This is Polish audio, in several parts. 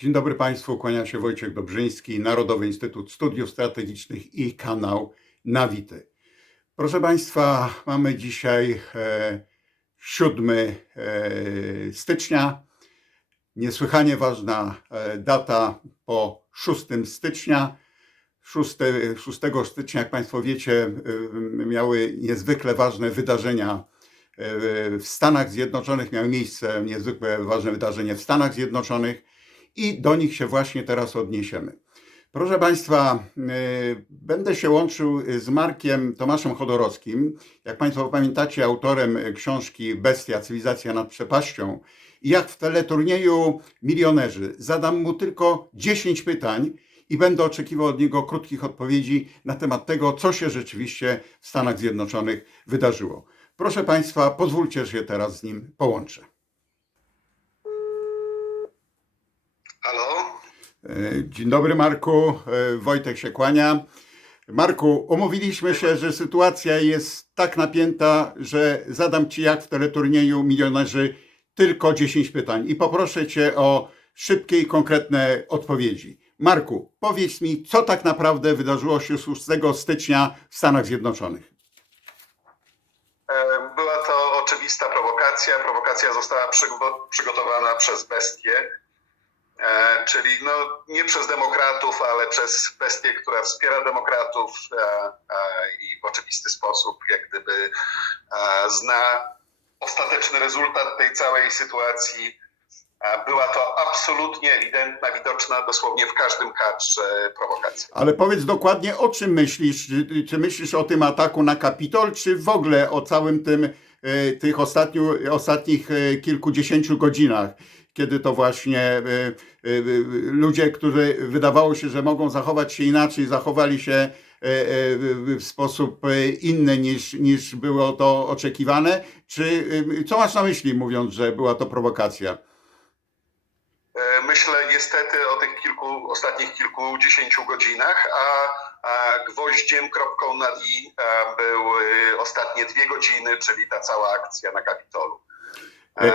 Dzień dobry Państwu, kłania się Wojciech Dobrzyński, Narodowy Instytut Studiów Strategicznych i kanał Nawity. Proszę Państwa, mamy dzisiaj e, 7 e, stycznia. Niesłychanie ważna e, data po 6 stycznia. 6, 6 stycznia, jak Państwo wiecie, e, miały niezwykle ważne wydarzenia e, w Stanach Zjednoczonych. Miały miejsce niezwykle ważne wydarzenie w Stanach Zjednoczonych i do nich się właśnie teraz odniesiemy. Proszę Państwa, y, będę się łączył z Markiem Tomaszem Chodorowskim. Jak Państwo pamiętacie, autorem książki Bestia, cywilizacja nad przepaścią. I jak w teleturnieju Milionerzy zadam mu tylko 10 pytań i będę oczekiwał od niego krótkich odpowiedzi na temat tego, co się rzeczywiście w Stanach Zjednoczonych wydarzyło. Proszę Państwa, pozwólcie, że się teraz z nim połączę. Halo? E, Dzień dobry Marku, E, Wojtek się kłania. Marku, umówiliśmy się, że sytuacja jest tak napięta, że zadam Ci jak w teleturnieju milionerzy tylko 10 pytań i poproszę Cię o szybkie i konkretne odpowiedzi. Marku, powiedz mi, co tak naprawdę wydarzyło się 6 stycznia w Stanach Zjednoczonych? E, Była to oczywista prowokacja. Prowokacja została przygo- przygotowana przez bestię, czyli no, nie przez demokratów, ale przez bestię, która wspiera demokratów e, e, i w oczywisty sposób jak gdyby e, zna ostateczny rezultat tej całej sytuacji. E, Była to absolutnie ewidentna, widoczna dosłownie w każdym kadrze prowokacja. Ale powiedz dokładnie, o czym myślisz? Czy, czy myślisz o tym ataku na Kapitol, czy w ogóle o całym tym, e, tych ostatnich e, kilkudziesięciu godzinach, kiedy to właśnie e, e, e, ludzie, którzy wydawało się, że mogą zachować się inaczej, zachowali się w- sposób inny niż, niż było to oczekiwane? Czy co masz na myśli, mówiąc, że była to prowokacja? Myślę niestety o tych kilku, ostatnich kilkudziesięciu godzinach, a, a gwoździem, kropką nad i były ostatnie dwie godziny, czyli ta cała akcja na Kapitolu. E,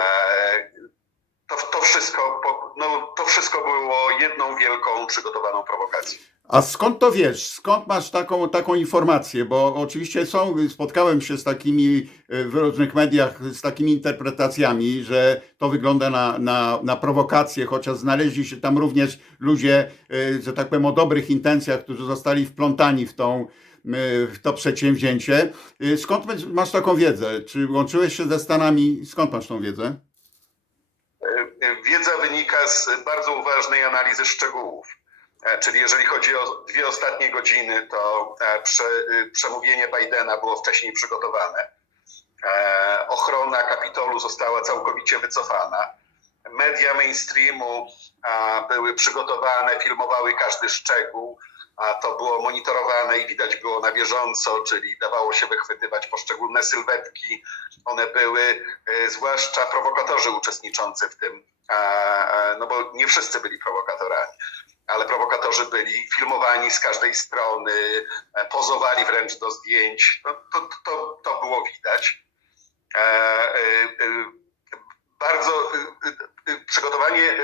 To, to, wszystko, no, to wszystko było jedną wielką przygotowaną prowokacją. A skąd to wiesz? Skąd masz taką, taką informację? Bo oczywiście są, spotkałem się z takimi e, w różnych mediach, z takimi interpretacjami, że to wygląda na, na, na prowokację, chociaż znaleźli się tam również ludzie, e, że tak powiem, o dobrych intencjach, którzy zostali wplątani w, tą, e, w to przedsięwzięcie. Skąd masz taką wiedzę? Czy łączyłeś się ze Stanami? Skąd masz tą wiedzę? Wiedza wynika z bardzo uważnej analizy szczegółów. E, Czyli jeżeli chodzi o dwie ostatnie godziny, to e, prze, y, przemówienie Bidena było wcześniej przygotowane. E, Ochrona Kapitolu została całkowicie wycofana. Media mainstreamu były przygotowane, filmowały każdy szczegół, a to było monitorowane i widać było na bieżąco, czyli dawało się wychwytywać poszczególne sylwetki. One były, e, zwłaszcza prowokatorzy uczestniczący w tym, no bo nie wszyscy byli prowokatorami, ale prowokatorzy byli filmowani z każdej strony, e, pozowali wręcz do zdjęć. No, to, to, to było widać. E, bardzo przygotowanie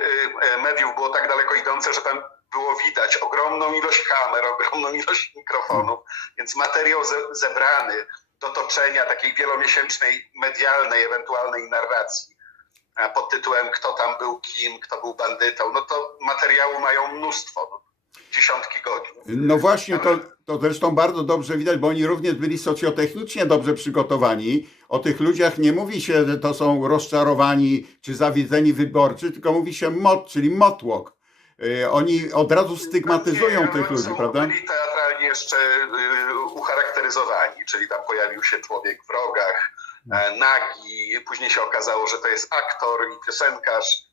mediów było tak daleko idące, że tam było widać ogromną ilość kamer, ogromną ilość mikrofonów, więc materiał ze, zebrany do toczenia takiej wielomiesięcznej, medialnej, ewentualnej narracji pod tytułem kto tam był kim, kto był bandytą, no to materiału mają mnóstwo, no, dziesiątki godzin. No właśnie, to, to zresztą bardzo dobrze widać, bo oni również byli socjotechnicznie dobrze przygotowani. O tych ludziach nie mówi się, że to są rozczarowani czy zawiedzeni wyborczy, tylko mówi się mot, czyli motłok. Y, Oni od razu stygmatyzują tych ludzi, prawda? Byli teatralnie jeszcze y, ucharakteryzowani, czyli tam pojawił się człowiek w rogach, e, nagi, później się okazało, że to jest aktor i piosenkarz.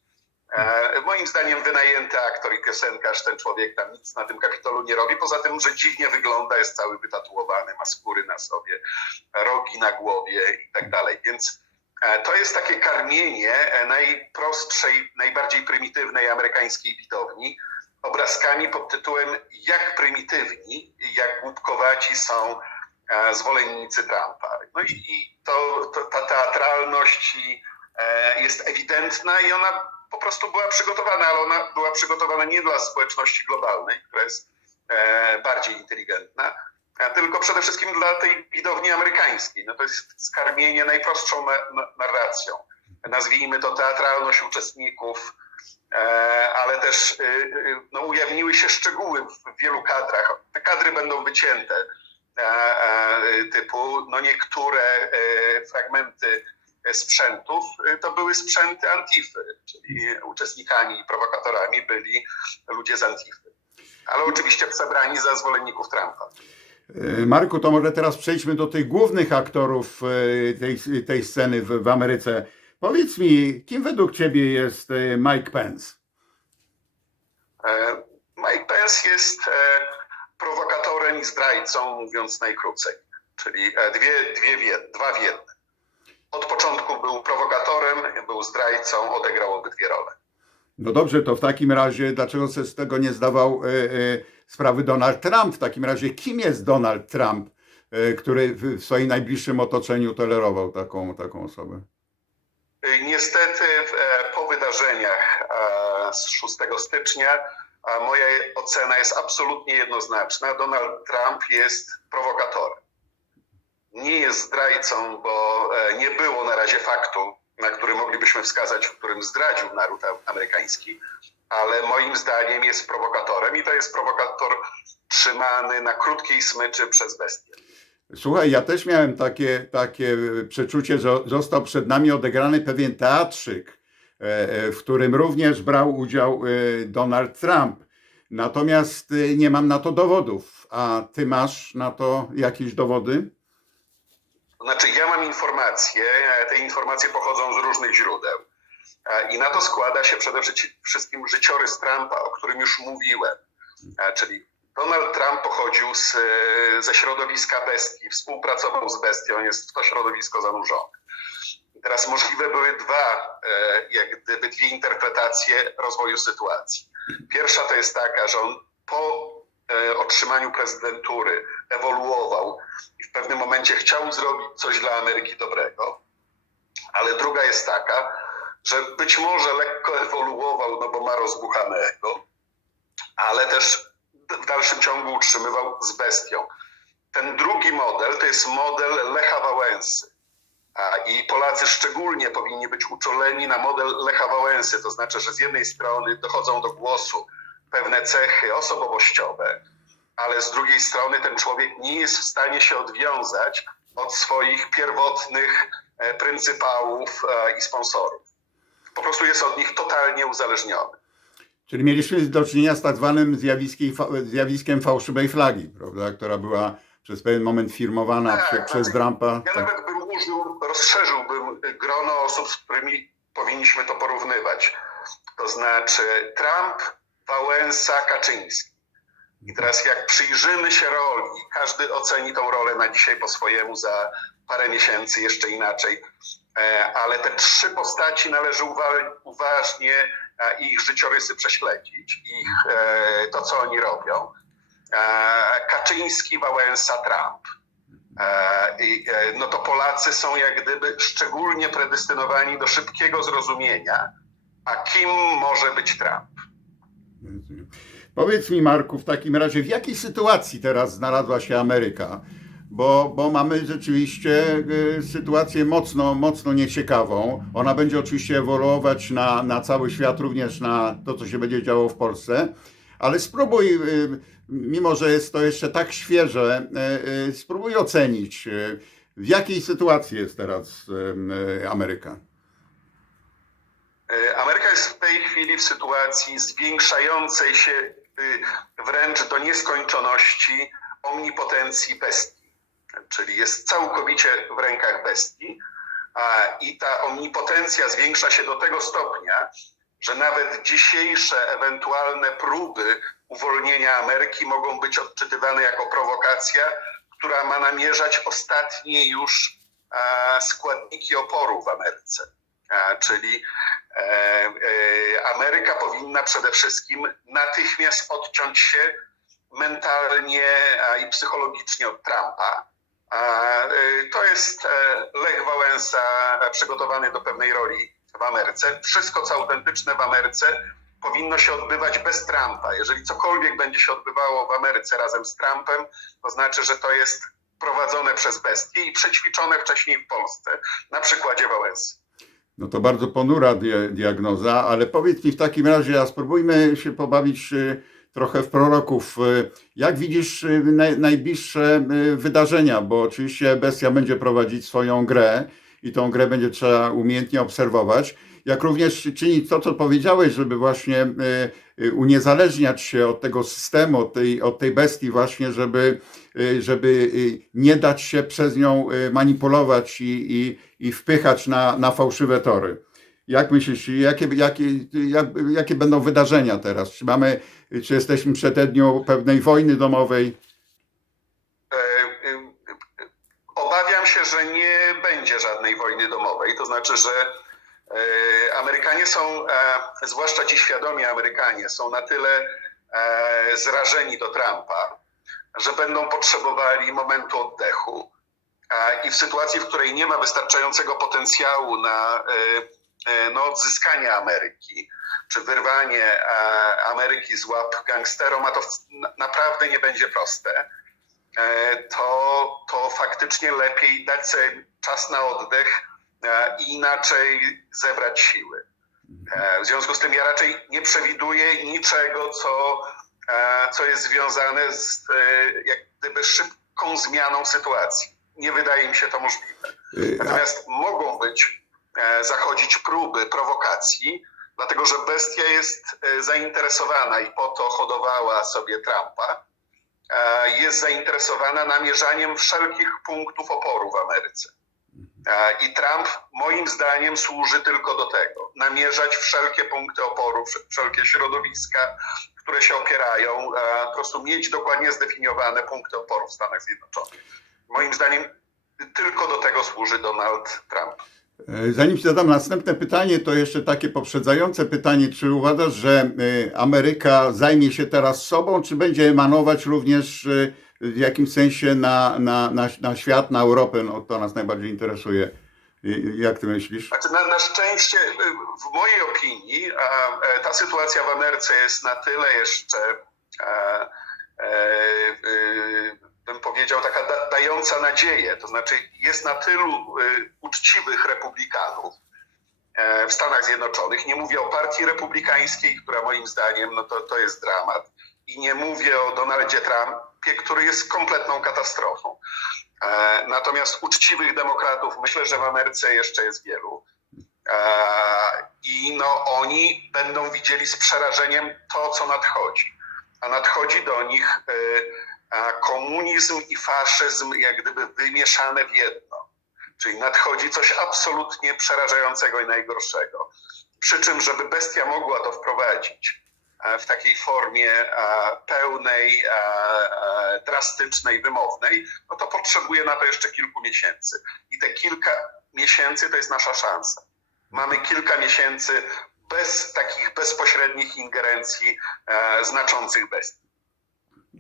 E, moim zdaniem wynajęty aktor i piosenkarz, ten człowiek tam nic na tym kapitolu nie robi, poza tym, że dziwnie wygląda, jest cały wytatuowany, ma skóry na sobie, rogi na głowie i tak dalej, więc e, to jest takie karmienie e, najprostszej, najbardziej prymitywnej amerykańskiej widowni, obrazkami pod tytułem jak prymitywni jak głupkowaci są e, zwolennicy Trumpa. No i, i to, to, ta teatralność e, jest ewidentna i ona po prostu była przygotowana, ale ona była przygotowana nie dla społeczności globalnej, która jest e, bardziej inteligentna, tylko przede wszystkim dla tej widowni amerykańskiej. No to jest skarmienie najprostszą na, na, narracją. Nazwijmy to teatralność uczestników, e, ale też e, e, no, ujawniły się szczegóły w wielu kadrach. Te kadry będą wycięte, e, e, typu no niektóre fragmenty sprzętów e, to były sprzęty Antify, czyli uczestnikami i prowokatorami byli ludzie z Antify. Ale oczywiście przebrani za zwolenników Trumpa. E, Marku, to może teraz przejdźmy do tych głównych aktorów e, tej, tej sceny w, w Ameryce. Powiedz mi, kim według Ciebie jest e, Mike Pence? Mike Pence jest prowokatorem i zdrajcą, mówiąc najkrócej, czyli dwie, dwie dwa w jednym. Od początku był prowokatorem, był zdrajcą, odegrał obydwie role. No dobrze, to w takim razie dlaczego sobie z tego nie zdawał sprawy Donald Trump? W takim razie kim jest Donald Trump, e, który w, swoim najbliższym otoczeniu tolerował taką, taką osobę? E, Niestety e, po wydarzeniach z 6 stycznia moja ocena jest absolutnie jednoznaczna. Donald Trump jest prowokatorem. Nie jest zdrajcą, bo nie było na razie faktu, na który moglibyśmy wskazać, w którym zdradził naród amerykański, ale moim zdaniem jest prowokatorem i to jest prowokator trzymany na krótkiej smyczy przez bestię. Słuchaj, ja też miałem takie, takie przeczucie, że został przed nami odegrany pewien teatrzyk, e, e, w którym również brał udział e, Donald Trump. Natomiast nie mam na to dowodów. A ty masz na to jakieś dowody? Znaczy, ja mam informacje, te informacje pochodzą z różnych źródeł. E, I na to składa się przede wszystkim życiorys Trumpa, o którym już mówiłem. E, Czyli Donald Trump pochodził z, e, ze środowiska bestii, współpracował z bestią, jest w to środowisko zanurzony. Teraz możliwe były dwa, jak gdyby dwie interpretacje rozwoju sytuacji. Pierwsza to jest taka, że on po otrzymaniu prezydentury ewoluował i w pewnym momencie chciał zrobić coś dla Ameryki dobrego. Ale druga jest taka, że być może lekko ewoluował, no bo ma rozbuchane ego, ale też w dalszym ciągu utrzymywał z bestią. Ten drugi model to jest model Lecha Wałęsy. I Polacy szczególnie powinni być uczuleni na model Lecha Wałęsy, to znaczy, że z jednej strony dochodzą do głosu pewne cechy osobowościowe, ale z drugiej strony ten człowiek nie jest w stanie się odwiązać od swoich pierwotnych e, pryncypałów e, i sponsorów. Po prostu jest od nich totalnie uzależniony. Czyli mieliśmy do czynienia z tak zwanym zjawiskiem, fałszywej flagi, prawda, która była przez pewien moment firmowana Tak, tak. przez Trumpa. Ja Tak. nawet bym użył, rozszerzyłbym grono osób, z którymi powinniśmy to porównywać. To znaczy Trump, Wałęsa, Kaczyński. I teraz jak przyjrzymy się roli, każdy oceni tą rolę na dzisiaj po swojemu, za parę miesięcy jeszcze inaczej, e, ale te trzy postaci należy uwa- uważnie e, ich życiorysy prześledzić, ich, e, to co oni robią. Kaczyński, Wałęsa, Trump. No to Polacy są jak gdyby szczególnie predestynowani do szybkiego zrozumienia, a kim może być Trump. Powiedz mi, Marku, w takim razie, w jakiej sytuacji teraz znalazła się Ameryka? Bo, bo mamy rzeczywiście y, sytuację mocno, mocno nieciekawą. Ona będzie oczywiście ewoluować na, na cały świat, również na to, co się będzie działo w Polsce. Ale spróbuj, y, mimo że jest to jeszcze tak świeże, y, spróbuj ocenić, w jakiej sytuacji jest teraz Ameryka. Ameryka jest w tej chwili w sytuacji zwiększającej się wręcz do nieskończoności omnipotencji bestii. Czyli jest całkowicie w rękach bestii. I ta omnipotencja zwiększa się do tego stopnia, że nawet dzisiejsze ewentualne próby uwolnienia Ameryki mogą być odczytywane jako prowokacja, która ma namierzać ostatnie już składniki oporu w Ameryce. Czyli Ameryka powinna przede wszystkim natychmiast odciąć się mentalnie i psychologicznie od Trumpa. E, to jest e, Lech Wałęsa e, przygotowany do pewnej roli w Ameryce. Wszystko, co autentyczne w Ameryce, powinno się odbywać bez Trumpa. Jeżeli cokolwiek będzie się odbywało w Ameryce razem z Trumpem, to znaczy, że to jest prowadzone przez bestie i przećwiczone wcześniej w Polsce, na przykładzie Wałęsy. No to bardzo ponura dia- diagnoza, ale powiedz mi w takim razie, a spróbujmy się pobawić y, trochę w proroków. Y, Jak widzisz y, naj- najbliższe wydarzenia? Bo oczywiście bestia będzie prowadzić swoją grę i tą grę będzie trzeba umiejętnie obserwować. Jak również czynić to, co powiedziałeś, żeby właśnie y, y, uniezależniać się od tego systemu, od tej, od tej bestii właśnie, żeby, y, żeby nie dać się przez nią manipulować i, i, i wpychać na, na fałszywe tory. Jak myślisz, jakie, jakie, jak, jakie będą wydarzenia teraz? Czy mamy, czy jesteśmy przed dniu pewnej wojny domowej? E, Obawiam się, że nie będzie żadnej wojny domowej. To znaczy, że e, Amerykanie są, e, zwłaszcza ci świadomi Amerykanie, są na tyle e, zrażeni do Trumpa, że będą potrzebowali momentu oddechu. E, I w sytuacji, w której nie ma wystarczającego potencjału na e, e, no, odzyskanie Ameryki, czy wyrwanie e, Ameryki z łap gangsterom, a to naprawdę nie będzie proste e, to, to faktycznie lepiej dać sobie czas na oddech e, i inaczej zebrać siły. E, W związku z tym ja raczej nie przewiduję niczego, co, e, co jest związane z e, jak gdyby szybką zmianą sytuacji. Nie wydaje mi się to możliwe. Y, Natomiast mogą być, e, zachodzić próby prowokacji, dlatego że bestia jest e, zainteresowana i po to hodowała sobie Trumpa. E, Jest zainteresowana namierzaniem wszelkich punktów oporu w Ameryce. E, I Trump moim zdaniem służy tylko do tego. Namierzać wszelkie punkty oporu, wsz- wszelkie środowiska, które się opierają, e, po prostu mieć dokładnie zdefiniowane punkty oporu w Stanach Zjednoczonych. Moim zdaniem tylko do tego służy Donald Trump. E, Zanim zadam następne pytanie, to jeszcze takie poprzedzające pytanie. Czy uważasz, że Ameryka zajmie się teraz sobą, czy będzie emanować również w jakimś sensie na, na, na, na świat, na Europę? No, to nas najbardziej interesuje. Jak Ty myślisz? Znaczy, na, na szczęście, y, w mojej opinii, e, ta sytuacja w Ameryce jest na tyle jeszcze, e, e, y, bym powiedział, taka da, dająca nadzieję. To znaczy, jest na tylu y, uczciwych republikanów w Stanach Zjednoczonych. Nie mówię o partii republikańskiej, która moim zdaniem no to, to jest dramat. I nie mówię o Donaldzie Trumpie, który jest kompletną katastrofą. E, Natomiast uczciwych demokratów myślę, że w Ameryce jeszcze jest wielu. E, I no, oni będą widzieli z przerażeniem to, co nadchodzi. A nadchodzi do nich e, komunizm i faszyzm jak gdyby wymieszane w jedno. Czyli nadchodzi coś absolutnie przerażającego i najgorszego. Przy czym, żeby bestia mogła to wprowadzić w takiej formie e, pełnej, e, e, drastycznej, wymownej, no to potrzebuje na to jeszcze kilku miesięcy. I te kilka miesięcy to jest nasza szansa. Mamy kilka miesięcy bez takich bezpośrednich ingerencji e, znaczących bestii.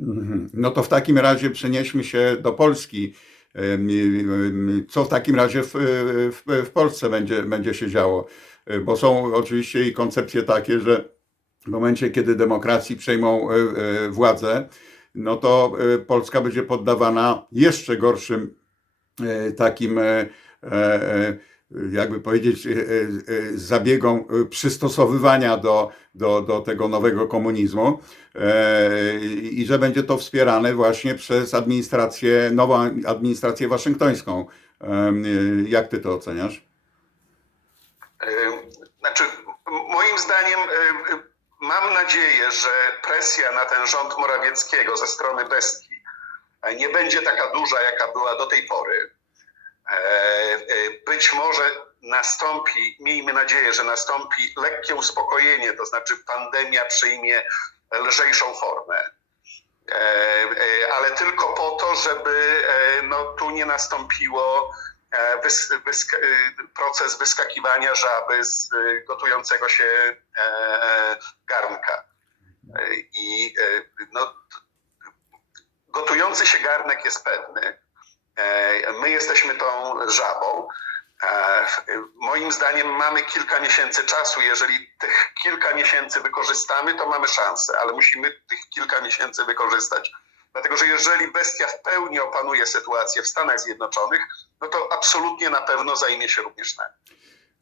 Mhm. No to w takim razie przenieśmy się do Polski. Co w takim razie w, w, w Polsce będzie, będzie się działo? E, Bo są oczywiście i koncepcje takie, że w momencie, kiedy demokracji przejmą e, e, władzę, no to e, Polska będzie poddawana jeszcze gorszym takim, jakby powiedzieć, zabiegom przystosowywania do, do, do tego nowego komunizmu i że będzie to wspierane właśnie przez administrację, nową administrację waszyngtońską. Jak ty to oceniasz? Znaczy, moim zdaniem mam nadzieję, że presja na ten rząd Morawieckiego ze strony bestii e, nie będzie taka duża, jaka była do tej pory. E, e, Być może nastąpi, miejmy nadzieję, że nastąpi lekkie uspokojenie, to znaczy pandemia przyjmie lżejszą formę. Ale tylko po to, żeby no, tu nie nastąpiło e, wys, wysk, e, proces wyskakiwania żaby z e, gotującego się garnka. I no, gotujący się garnek jest pewny. My jesteśmy tą żabą. Moim zdaniem mamy kilka miesięcy czasu. Jeżeli tych kilka miesięcy wykorzystamy, to mamy szansę, ale musimy tych kilka miesięcy wykorzystać. Dlatego, że jeżeli bestia w pełni opanuje sytuację w Stanach Zjednoczonych, no to absolutnie na pewno zajmie się również nami.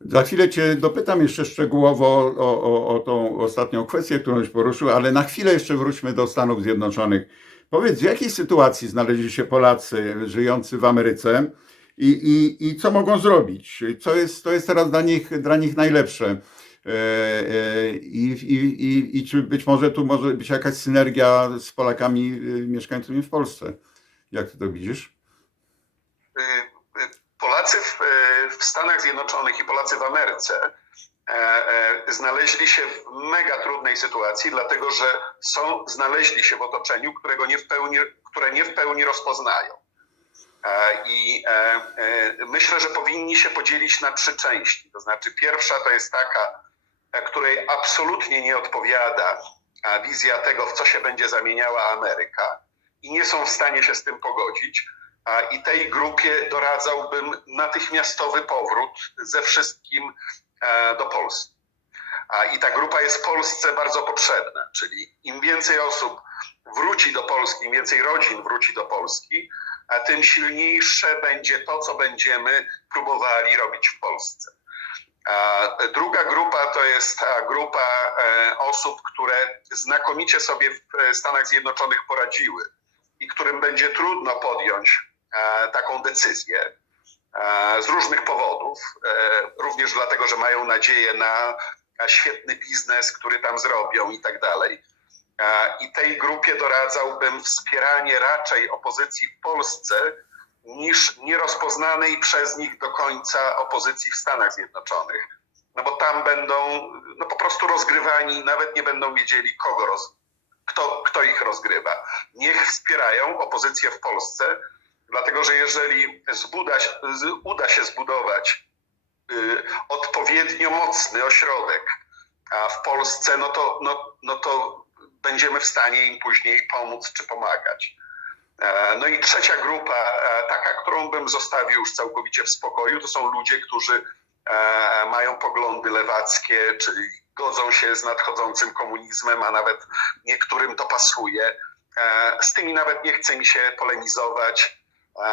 Za chwilę Cię dopytam jeszcze szczegółowo o, o, o tą ostatnią kwestię, którąś poruszył, ale na chwilę jeszcze wróćmy do Stanów Zjednoczonych. Powiedz, w jakiej sytuacji znaleźli się Polacy żyjący w Ameryce i, i, i co mogą zrobić? Co jest, to jest teraz dla nich, dla nich najlepsze? E, e, I, i, i, I czy być może tu może być jakaś synergia z Polakami e, mieszkającymi w Polsce? Jak Ty to widzisz? Polacy w, w Stanach Zjednoczonych i Polacy w Ameryce znaleźli się w mega trudnej sytuacji, dlatego że są, znaleźli się w otoczeniu, którego nie w pełni, które nie w pełni rozpoznają. I myślę, że powinni się podzielić na trzy części. To znaczy, pierwsza to jest taka, której absolutnie nie odpowiada e, wizja tego, w co się będzie zamieniała Ameryka, i nie są w stanie się z tym pogodzić. I tej grupie doradzałbym natychmiastowy powrót ze wszystkim e, do Polski. I ta grupa jest Polsce bardzo potrzebna, czyli im więcej osób wróci do Polski, im więcej rodzin wróci do Polski, a tym silniejsze będzie to, co będziemy próbowali robić w Polsce. Druga grupa to jest ta grupa e, osób, które znakomicie sobie w Stanach Zjednoczonych poradziły i którym będzie trudno podjąć e, taką decyzję e, z różnych powodów, e, również dlatego, że mają nadzieję na świetny biznes, który tam zrobią i tak dalej. E, I tej grupie doradzałbym wspieranie raczej opozycji w Polsce niż nierozpoznanej przez nich do końca opozycji w Stanach Zjednoczonych. No bo tam będą no po prostu rozgrywani, nawet nie będą wiedzieli, kogo roz, kto, kto ich rozgrywa. Niech wspierają opozycję w Polsce, dlatego że jeżeli zbuda, uda się zbudować y, odpowiednio mocny ośrodek a w Polsce, no to, no, no to będziemy w stanie im później pomóc czy pomagać. E, No i trzecia grupa, e, taka, którą bym zostawił już całkowicie w spokoju, to są ludzie, którzy mają poglądy lewackie, czyli godzą się z nadchodzącym komunizmem, a nawet niektórym to pasuje. E, Z tymi nawet nie chce mi się polemizować. E,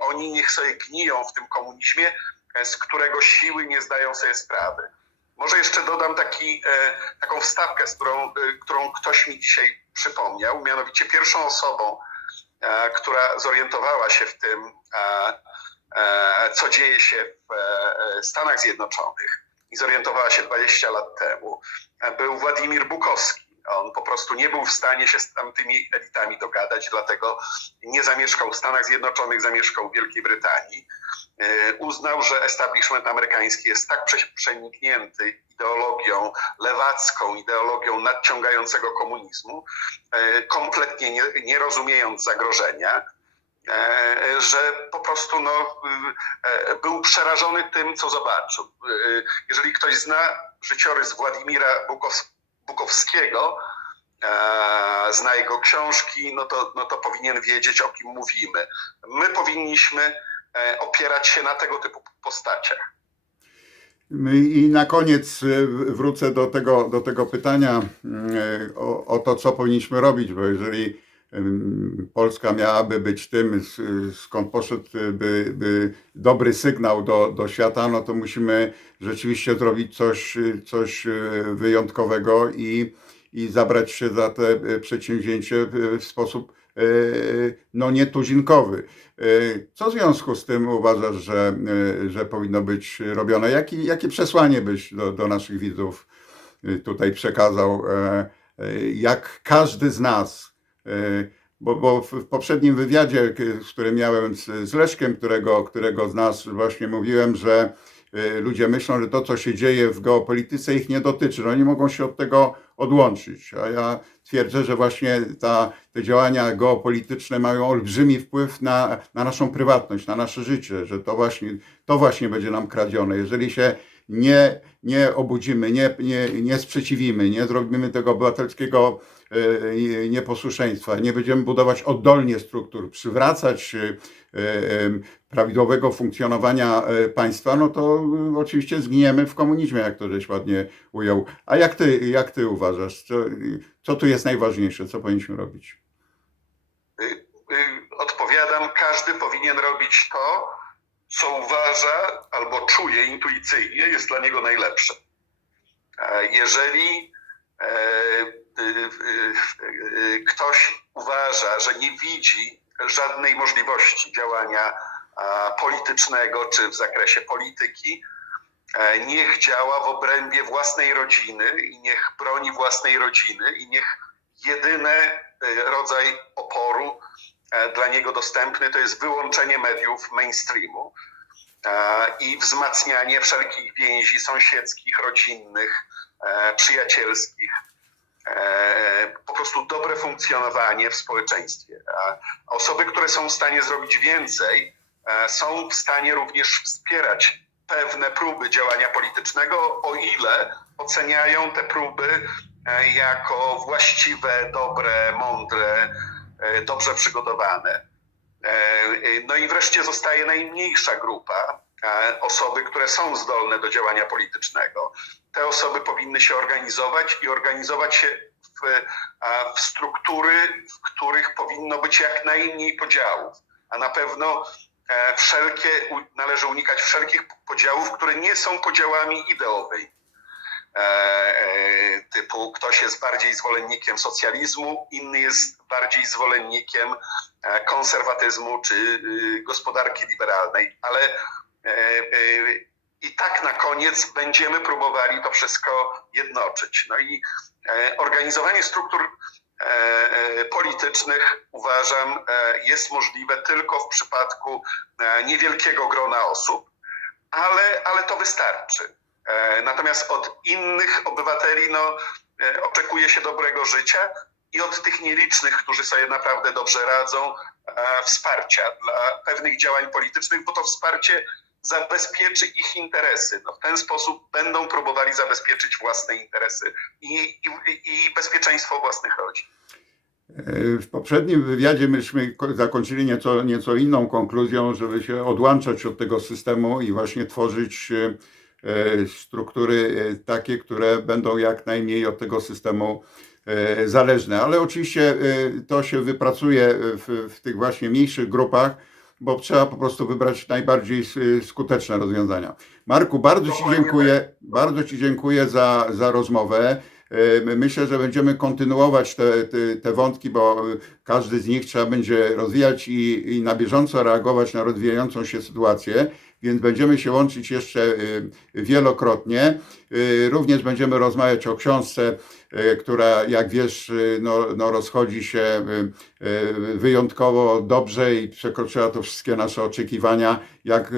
Oni niech sobie gniją w tym komunizmie, e, z którego siły nie zdają sobie sprawy. Może jeszcze dodam taki, e, taką wstawkę, z którą, e, którą ktoś mi dzisiaj przypomniał. Mianowicie pierwszą osobą, e, która zorientowała się w tym, e, e, co dzieje się w e, Stanach Zjednoczonych i zorientowała się 20 lat temu, e, był Władimir Bukowski. On po prostu nie był w stanie się z tamtymi elitami dogadać, dlatego nie zamieszkał w Stanach Zjednoczonych, zamieszkał w Wielkiej Brytanii. E, Uznał, że establishment amerykański jest tak prze- przeniknięty ideologią lewacką, ideologią nadciągającego komunizmu, e, kompletnie nie, nie rozumiejąc zagrożenia, e, że po prostu no, e, był przerażony tym, co zobaczył. E, Jeżeli ktoś zna życiorys Władimira Bukow, Bukowskiego, e, zna jego książki, no to, no to powinien wiedzieć, o kim mówimy. My powinniśmy e, opierać się na tego typu postaciach. I na koniec wrócę do tego, do tego pytania o, o to, co powinniśmy robić, bo jeżeli Polska miałaby być tym, skąd poszedł by, dobry sygnał do, do świata, no to musimy rzeczywiście zrobić coś, coś y, wyjątkowego i, i zabrać się za te y, przedsięwzięcie w sposób y, no nietuzinkowy. Co w związku z tym uważasz, że, że powinno być robione? Jaki, jakie przesłanie byś do, do naszych widzów tutaj przekazał? e, e, Jak każdy z nas, e, bo, bo w poprzednim wywiadzie, k- z którym miałem z, z Leszkiem, którego, którego z nas właśnie mówiłem, że e, ludzie myślą, że to, co się dzieje w geopolityce, ich nie dotyczy, że oni mogą się od tego odłączyć. A ja twierdzę, że właśnie ta, te działania geopolityczne mają olbrzymi wpływ na, na naszą prywatność, na nasze życie, że to właśnie, to właśnie będzie nam kradzione. Jeżeli się nie, nie obudzimy, nie, nie, nie sprzeciwimy, nie zrobimy tego obywatelskiego e, nieposłuszeństwa, nie będziemy budować oddolnie struktur, przywracać e, e, prawidłowego funkcjonowania e, państwa, no to e, oczywiście zginiemy w komunizmie, jak to żeś ładnie ujął. A jak ty, jak ty uważasz? Co, co tu jest najważniejsze? Co powinniśmy robić? Odpowiadam, każdy powinien robić to, co uważa albo czuje intuicyjnie jest dla niego najlepsze. E, Jeżeli e, ktoś uważa, że nie widzi żadnej możliwości działania politycznego czy w zakresie polityki, e, niech działa w obrębie własnej rodziny i niech broni własnej rodziny i niech jedyny rodzaj oporu e, dla niego dostępny to jest wyłączenie mediów mainstreamu e, i wzmacnianie wszelkich więzi sąsiedzkich, rodzinnych, przyjacielskich. E, Po prostu dobre funkcjonowanie w społeczeństwie. Osoby, które są w stanie zrobić więcej, e, są w stanie również wspierać pewne próby działania politycznego, o ile oceniają te próby e, jako właściwe, dobre, mądre, dobrze przygotowane. No i wreszcie zostaje najmniejsza grupa, osoby, które są zdolne do działania politycznego. Te osoby powinny się organizować i organizować się w, a, w struktury, w których powinno być jak najmniej podziałów, a na pewno e, wszelkie, należy unikać wszelkich podziałów, które nie są podziałami ideowymi. E, e, typu ktoś jest bardziej zwolennikiem socjalizmu, inny jest bardziej zwolennikiem e, konserwatyzmu czy y, gospodarki liberalnej, ale e, e, i tak na koniec będziemy próbowali to wszystko jednoczyć. No i e, organizowanie struktur e, e, politycznych uważam e, jest możliwe tylko w przypadku e, niewielkiego grona osób, ale, ale to wystarczy. E, Natomiast od innych obywateli no, e, oczekuje się dobrego życia i od tych nielicznych, którzy sobie naprawdę dobrze radzą, e, wsparcia dla pewnych działań politycznych, bo to wsparcie zabezpieczy ich interesy. No, w ten sposób będą próbowali zabezpieczyć własne interesy i, i, i bezpieczeństwo własnych rodzin. W poprzednim wywiadzie myśmy ko- zakończyli nieco, nieco inną konkluzją, żeby się odłączać od tego systemu i właśnie tworzyć e, e, struktury e, takie, które będą jak najmniej od tego systemu zależne. Ale oczywiście to się wypracuje w, w tych właśnie mniejszych grupach, bo trzeba po prostu wybrać najbardziej s- skuteczne rozwiązania. Marku, bardzo Ci dziękuję, bardzo Ci dziękuję za, za rozmowę. My- Myślę, że będziemy kontynuować te, te, te wątki, bo e, każdy z nich trzeba będzie rozwijać i, i na bieżąco reagować na rozwijającą się sytuację, więc będziemy się łączyć jeszcze wielokrotnie. Również będziemy rozmawiać o książce, która, jak wiesz, e, no, no rozchodzi się e, e, wyjątkowo dobrze i przekroczyła to wszystkie nasze oczekiwania, jak, e,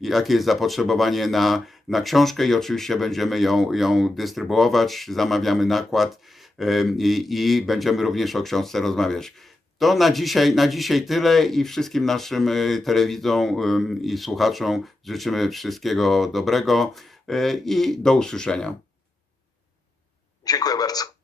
jakie jest zapotrzebowanie na, na książkę i oczywiście będziemy ją, ją dystrybuować, zamawiamy nakład i, i będziemy również o książce rozmawiać. To na dzisiaj, na dzisiaj tyle i wszystkim naszym e, telewidzom i słuchaczom życzymy wszystkiego dobrego e, i do usłyszenia. Dziękuję bardzo.